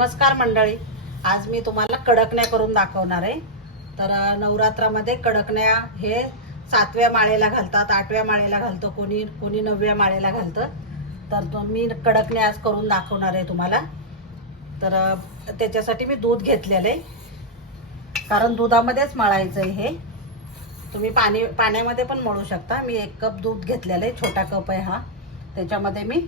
नमस्कार मंडळी. आज मी तुम्हाला कडकण्या करून दाखवणार आहे. तर नवरात्रामध्ये कडकण्या हे सातव्या माळेला घालतात आठव्या माळेला घालतं कोणी कोणी नवव्या माळेला घालतं. तर तो मी कडकण्या आज करून दाखवणार आहे तुम्हाला. तर त्याच्यासाठी मी दूध घेतलेलं आहे. कारण दुधामध्येच मळायचं आहे हे. तुम्ही पाणी पाण्यामध्ये पण मळू शकता. मी एक कप दूध घेतलेलं आहे छोटा कप आहे हा. त्याच्यामध्ये मी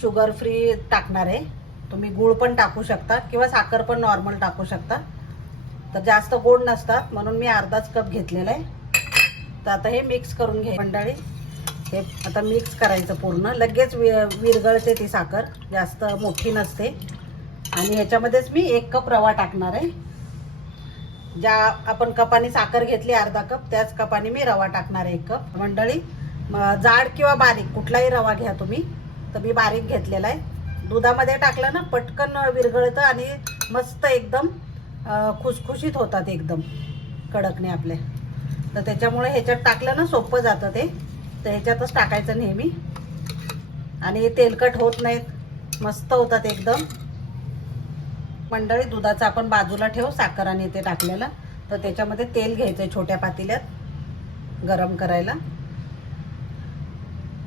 शुगर फ्री टाकणार आहे. तुम्ही गूळ पण टाकू शकता किंवा साखर पण नॉर्मल टाकू शकता. तर जास्त गोड नसतात म्हणून मी अर्धाच कप घेतलेला आहे. तर आता हे मिक्स करून घे मंडळी. हे आता मिक्स करायचं पूर्ण. लगेच वि विरघळते ती साखर. जास्त मोठी नसते. आणि ह्याच्यामध्येच मी एक कप रवा टाकणार आहे. ज्या आपण कपाने साखर घेतली अर्धा कप त्याच कपाने मी रवा टाकणार आहे एक कप मंडळी जाड किंवा बारीक कुठलाही रवा घ्या तुम्ही. तर मी बारीक घेतलेला आहे. दुधामध्ये टाकलं ना पटकन विरघळतं आणि मस्त एकदम खुसखुशीत होतात एकदम कडकने आपले. तर त्याच्यामुळे ह्याच्यात टाकलं ना सोपं जातं ते. तर ह्याच्यातच टाकायचं नेहमी. आणि तेलकट होत नाहीत. मस्त होतात एकदम. मंडळी दुधाचं आपण बाजूला ठेवू साखर आणि ते टाकलेलं. तर त्याच्यामध्ये तेल घ्यायचं छोट्या पातेल्यात गरम करायला.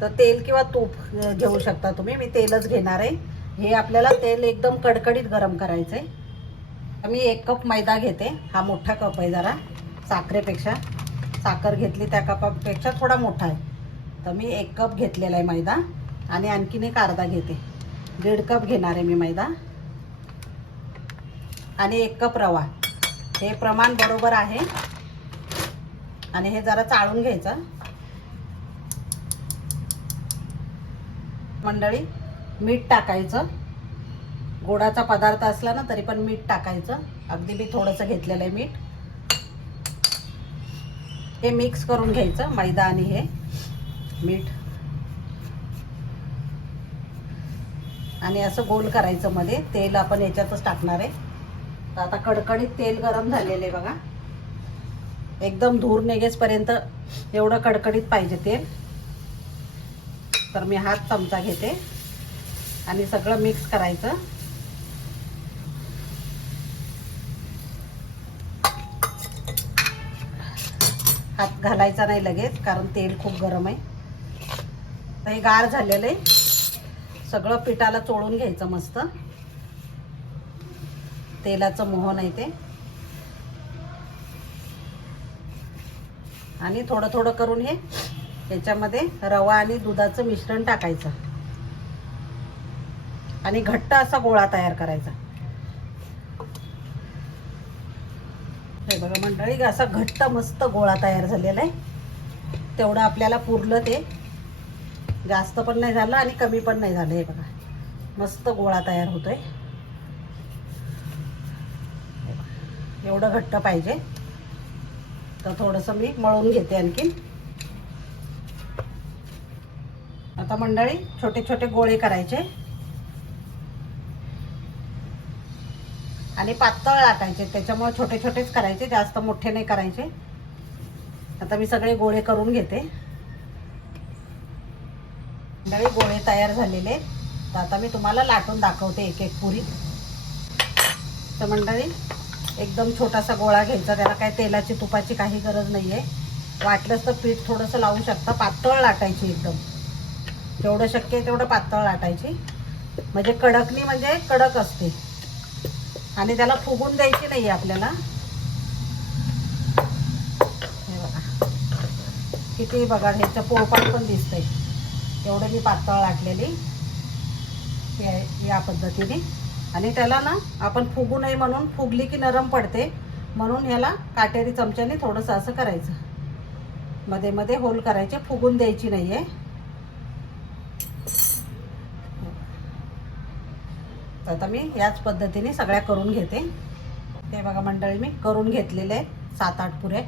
तर तेल किंवा तूप घेऊ शकता तुम्ही. मी तेलच घेणार आहे. हे आपल्याला तेल एकदम कडकडीत गरम करायचं आहे मी एक कप मैदा घेते हा मोठा कप आहे जरा साखरेपेक्षा. साखर घेतली त्या कपापेक्षा थोडा मोठा आहे. तर मी एक कप घेतलेला आहे मैदा आणि आणखीन एक अर्धा घेते. दीड कप घेणार आहे मी मैदा. आणि एक कप रवा. हे प्रमाण बरोबर आहे. आणि हे जरा चाळून घ्यायचं. मंडळी मीठ टाकायचं. गोडाचा पदार्थ असला ना तरी पण मीठ टाकायचं. अगदी मी थोडंसं घेतलेलं आहे मीठ. हे मिक्स करून घ्यायचं मैदा आणि हे मीठ. आणि असं गोल करायचं मध्ये तेल आपण याच्यातच टाकणार आहे. तर आता कडकडीत तेल गरम झालेलं आहे बघा. एकदम धूर निघेसपर्यंत एवढं कडकडीत पाहिजे तेल. तर मी हात चमचा घेते. आणि सगळं मिक्स करायचं. हात घालायचा नाही लगेच कारण तेल खूप गरम आहे. तर हे गार झालेलं आहे. सगळं पिठाला चोळून घ्यायचं मस्त. तेलाचं मोहन आहे ते. आणि थोडं थोडं करून हे त्याच्यामध्ये रवा आणि दुधाचं मिश्रण टाकायचं. आणि घट्ट असा गोळा तयार करायचा. हे बघा मंडळी असा घट्ट मस्त गोळा तयार झालेला आहे. तेवढं आपल्याला पुरलं ते. जास्त पण नाही झालं आणि कमी पण नाही झालं हे बघा. मस्त गोळा तयार होतोय. एवढं घट्ट पाहिजे. तर थोडंसं मी मळून घेते आणखीन. आता मंडळी छोटे छोटे गोळे करायचे. आणि पातळ लाटायचे. त्याच्यामुळे छोटे छोटेच करायचे जास्त मोठे नाही करायचे. आता मी सगळे गोळे करून घेते. मंडळी गोळे तयार झालेले. तर आता मी तुम्हाला लाटून दाखवते एक एक पुरी. तर मंडळी एकदम छोटासा गोळा घ्यायचा. त्याला काय तेलाची तुपाची काही गरज नाही आहे वाटलंच तर पीठ थोडंसं लावू शकता. पातळ लाटायची एकदम. जेवढं शक्य आहे तेवढं पातळ लाटायची. म्हणजे कडकनी म्हणजे कडक असते. आणि त्याला फुगून द्यायची नाही आहे आपल्याला. हे बघा. किती बघा ह्याचं पोळपाट पण दिसतंय. एवढं मी पातळ लाटलेली या पद्धतीने. आणि त्याला ना आपण फुगू नये म्हणून फुगली की नरम पडते म्हणून ह्याला काटेरी चमच्याने थोडंसं असं करायचं. मध्ये मध्ये होल करायचे फुगून द्यायची नाही आहे तर आता मी याच पद्धतीने सगळ्या करून घेते. ते बघा मंडळी मी करून घेतलेले सात आठ पुरे.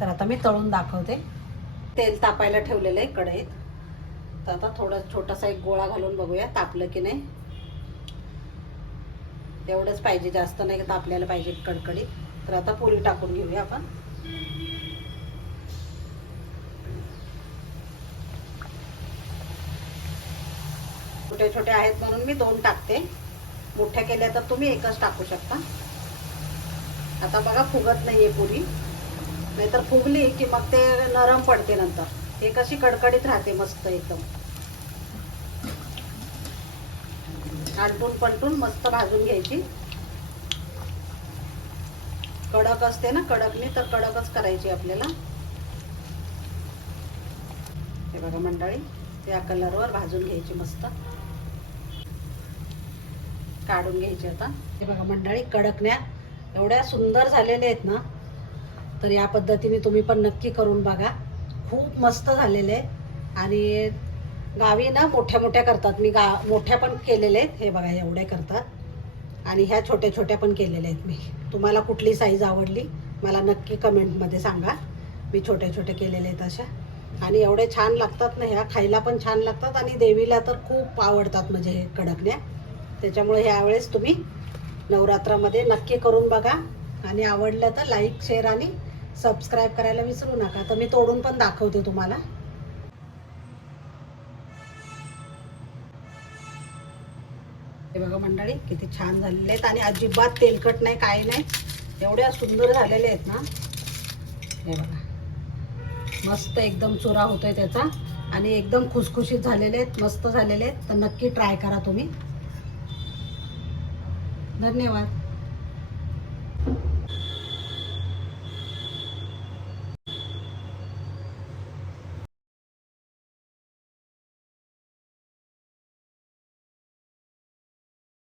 तर आता मी तळून दाखवते. तेल तापायला ठेवलेलं आहे कढईत. तर आता थोडं छोटासा एक गोळा घालून बघूया तापलं की नाही. एवढंच पाहिजे जास्त नाही तापल्याला पाहिजे कडकडीत. तर आता पुरी टाकून घेऊया आपण. छोटे छोटे आहेत म्हणून मी दोन टाकते. मोठ्या केल्या तर तुम्ही एकच टाकू शकता. आता बघा फुगत नाहीये पुरी. नाहीतर फुगली की मग ते नरम पडते नंतर. हे कशी कडकडीत राहते मस्त एकदम. आलटून पलटून मस्त भाजून घ्यायची. कडक असते ना कडकनी तर कडकच करायची आपल्याला. हे बघा मंडळी त्या कलरवर भाजून घ्यायची मस्त. काढून घ्यायचे आता. हे बघा मंडळी कडकण्या एवढ्या सुंदर झालेल्या आहेत ना तर या पद्धतीने तुम्ही पण नक्की करून बघा. खूप मस्त झालेले आहे आणि गावी ना मोठ्या मोठ्या करतात. मी गा मोठ्या पण केलेल्या आहेत. हे बघा एवढ्या करतात. आणि ह्या छोट्या छोट्या पण केलेल्या आहेत मी. तुम्हाला कुठली साईज आवडली मला नक्की कमेंटमध्ये सांगा. मी छोटे छोटे केलेले आहेत अशा. आणि एवढे छान लागतात ना ह्या खायला पण छान लागतात. आणि देवीला तर खूप आवडतात म्हणजे हे कडकण्या. त्याच्यामुळे ह्यावेळेस तुम्ही नवरात्रामध्ये नक्की करून बघा. आणि आवडलं तर लाईक शेअर आणि सबस्क्राईब करायला विसरू नका. तर मी तोडून पण दाखवते तुम्हाला. हे बघा मंडळी किती छान झालेले आहेत. आणि अजिबात तेलकट नाही काही नाही. एवढ्या सुंदर झालेले आहेत ना. हे बघा. मस्त एकदम चुरा होतोय त्याचा. आणि एकदम खुसखुशीत झालेले आहेत मस्त झालेले आहेत. तर नक्की ट्राय करा तुम्ही. धन्यवाद.